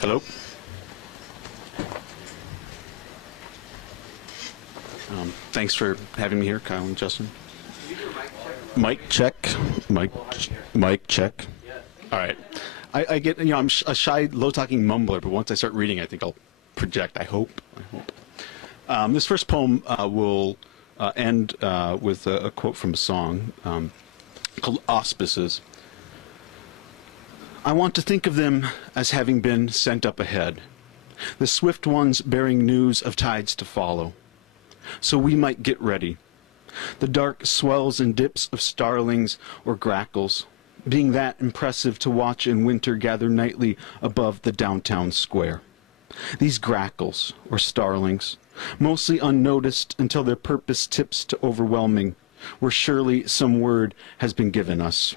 Hello. Thanks for having me here, Kyle and Justin. Mic check. Mic check. All right. I get, I'm a shy, low-talking mumbler, but once I start reading, I think I'll project. I hope. This first poem will end with a quote from a song called Auspices. I want to think of them as having been sent up ahead, the swift ones bearing news of tides to follow, so we might get ready. The dark swells and dips of starlings or grackles, being that impressive to watch in winter gather nightly above the downtown square. These grackles, or starlings, mostly unnoticed until their purpose tips to overwhelming, where surely some word has been given us.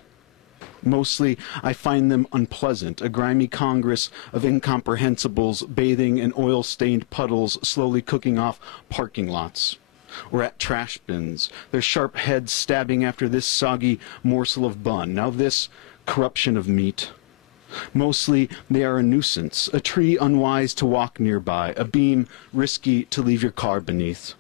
Mostly, I find them unpleasant, a grimy congress of incomprehensibles bathing in oil-stained puddles slowly cooking off parking lots, or at trash bins, their sharp heads stabbing after this soggy morsel of bun, now this corruption of meat. Mostly, they are a nuisance, a tree unwise to walk nearby, a beam risky to leave your car beneath.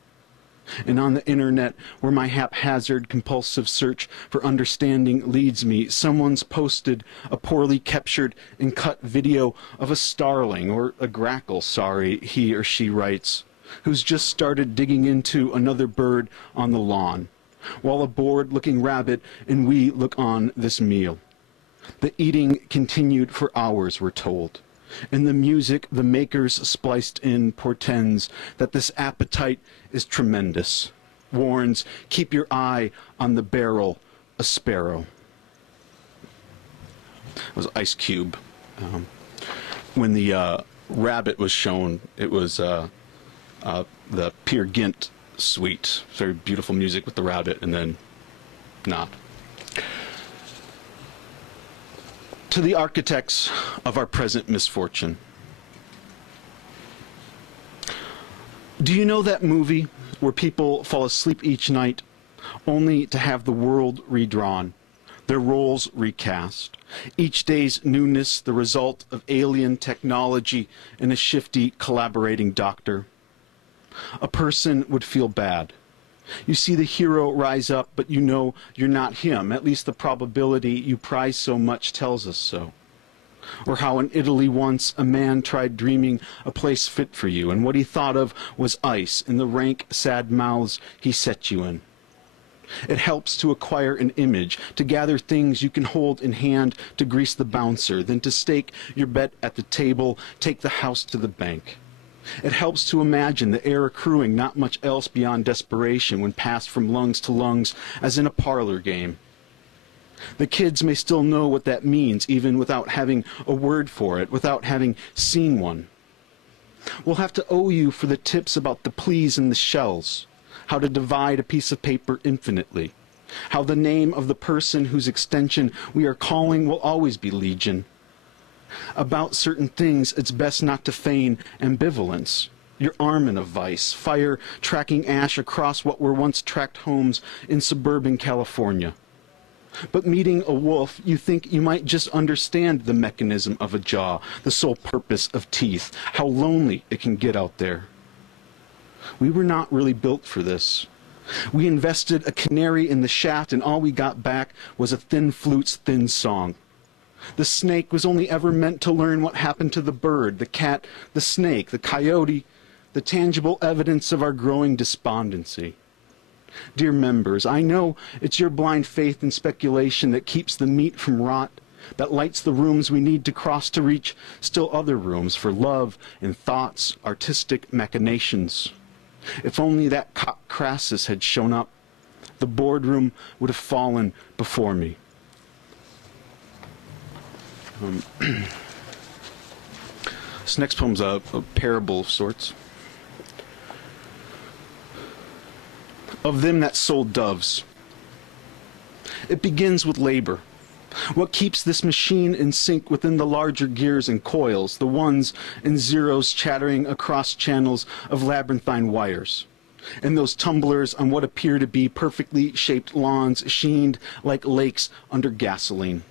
And on the internet, where my haphazard compulsive search for understanding leads me, someone's posted a poorly captured and cut video of a starling, or a grackle, sorry, he or she writes, who's just started digging into another bird on the lawn, while a bored-looking rabbit and we look on this meal. The eating continued for hours, we're told. And the music the makers spliced in portends that this appetite is tremendous. Warns, keep your eye on the barrel, a sparrow. It was Ice Cube. When the rabbit was shown, it was the Peer Gynt suite. Very beautiful music with the rabbit, and then not. To the architects of our present misfortune. Do you know that movie where people fall asleep each night only to have the world redrawn, their roles recast, each day's newness the result of alien technology and a shifty collaborating doctor? A person would feel bad. You see the hero rise up, but you know you're not him. At least the probability you prize so much tells us so. Or how in Italy once a man tried dreaming a place fit for you, and what he thought of was ice in the rank, sad mouths he set you in. It helps to acquire an image, to gather things you can hold in hand to grease the bouncer, then to stake your bet at the table, take the house to the bank. It helps to imagine the air accruing, not much else beyond desperation when passed from lungs to lungs, as in a parlor game. The kids may still know what that means, even without having a word for it, without having seen one. We'll have to owe you for the tips about the pleas and the shells, how to divide a piece of paper infinitely, how the name of the person whose extension we are calling will always be Legion. About certain things, it's best not to feign ambivalence. Your arm in a vice, fire tracking ash across what were once tracked homes in suburban California. But meeting a wolf, you think you might just understand the mechanism of a jaw, the sole purpose of teeth, how lonely it can get out there. We were not really built for this. We invested a canary in the shaft, and all we got back was a thin flute's thin song. The snake was only ever meant to learn what happened to the bird, the cat, the snake, the coyote, the tangible evidence of our growing despondency. Dear members, I know it's your blind faith and speculation that keeps the meat from rot, that lights the rooms we need to cross to reach still other rooms for love and thoughts, artistic machinations. If only that cock Crassus had shown up, the boardroom would have fallen before me. This next poem's a parable of sorts. Of them that sold doves. It begins with labor. What keeps this machine in sync within the larger gears and coils, the ones and zeros chattering across channels of labyrinthine wires, and those tumblers on what appear to be perfectly shaped lawns sheened like lakes under gasoline.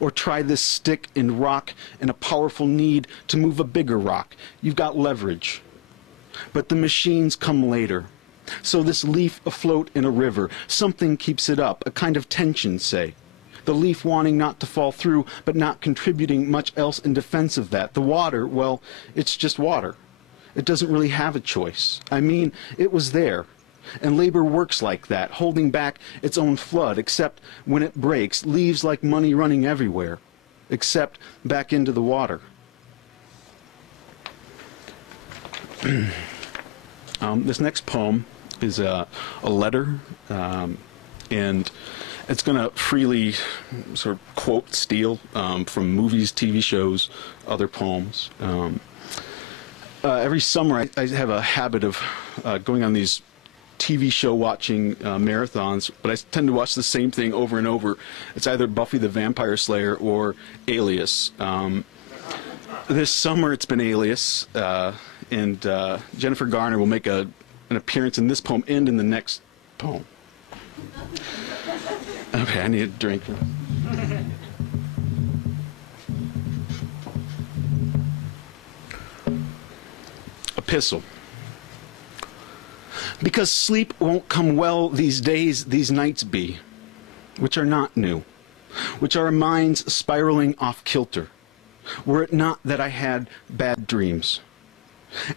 Or try this stick and rock in a powerful need to move a bigger rock. You've got leverage. But the machines come later. So this leaf afloat in a river, something keeps it up, a kind of tension, say. The leaf wanting not to fall through, but not contributing much else in defense of that. The water, well, it's just water. It doesn't really have a choice. I mean, it was there. And labor works like that, holding back its own flood, except when it breaks, leaves like money running everywhere, except back into the water. This next poem is a letter, and it's going to freely sort of quote, steal from movies, TV shows, other poems. Every summer I have a habit of going on these TV show watching marathons, but I tend to watch the same thing over and over. It's either Buffy the Vampire Slayer or Alias. This summer it's been Alias, and Jennifer Garner will make an appearance in this poem and in the next poem. Okay, I need a drink. Epistle. Because sleep won't come well these days, these nights be, which are not new, which are minds spiraling off kilter, were it not that I had bad dreams.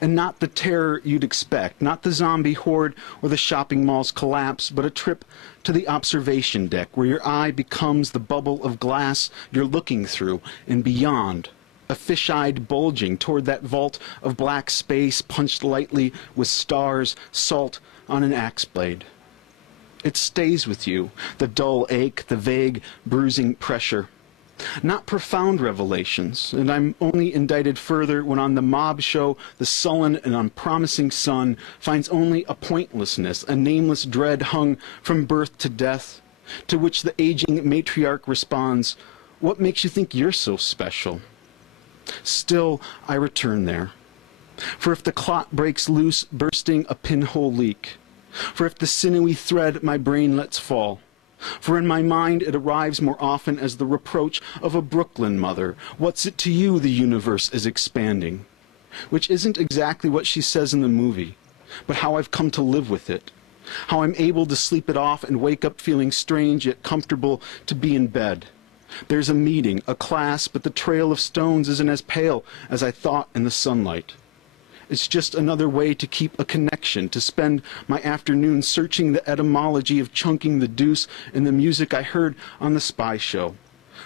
And not the terror you'd expect, not the zombie horde or the shopping mall's collapse, but a trip to the observation deck where your eye becomes the bubble of glass you're looking through and beyond, a fish-eyed bulging toward that vault of black space punched lightly with stars, salt on an axe blade. It stays with you, the dull ache, the vague, bruising pressure. Not profound revelations, and I'm only indicted further when on the mob show the sullen and unpromising sun finds only a pointlessness, a nameless dread hung from birth to death, to which the aging matriarch responds, "What makes you think you're so special?" Still, I return there. For if the clot breaks loose, bursting a pinhole leak, for if the sinewy thread my brain lets fall, for in my mind it arrives more often as the reproach of a Brooklyn mother, "What's it to you the universe is expanding?" Which isn't exactly what she says in the movie, but how I've come to live with it, how I'm able to sleep it off and wake up feeling strange yet comfortable to be in bed. There's a meeting, a class, but the trail of stones isn't as pale as I thought in the sunlight. It's just another way to keep a connection, to spend my afternoon searching the etymology of chunking the deuce in the music I heard on the Spy Show,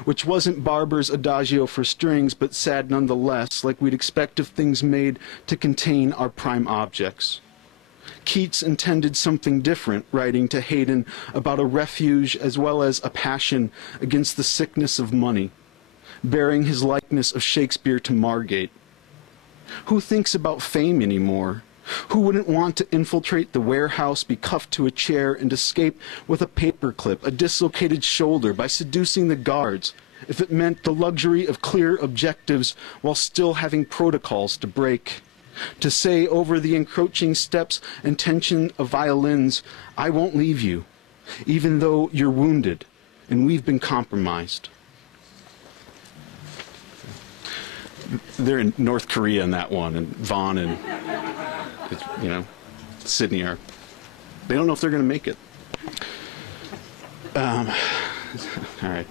which wasn't Barber's Adagio for strings, but sad nonetheless, like we'd expect of things made to contain our prime objects. Keats intended something different, writing to Haydn about a refuge as well as a passion against the sickness of money, bearing his likeness of Shakespeare to Margate. Who thinks about fame anymore? Who wouldn't want to infiltrate the warehouse, be cuffed to a chair, and escape with a paperclip, a dislocated shoulder, by seducing the guards, if it meant the luxury of clear objectives while still having protocols to break? To say over the encroaching steps and tension of violins, "I won't leave you, even though you're wounded and we've been compromised." They're in North Korea in that one, and Vaughn and, Sydney are. They don't know if they're going to make it. All right.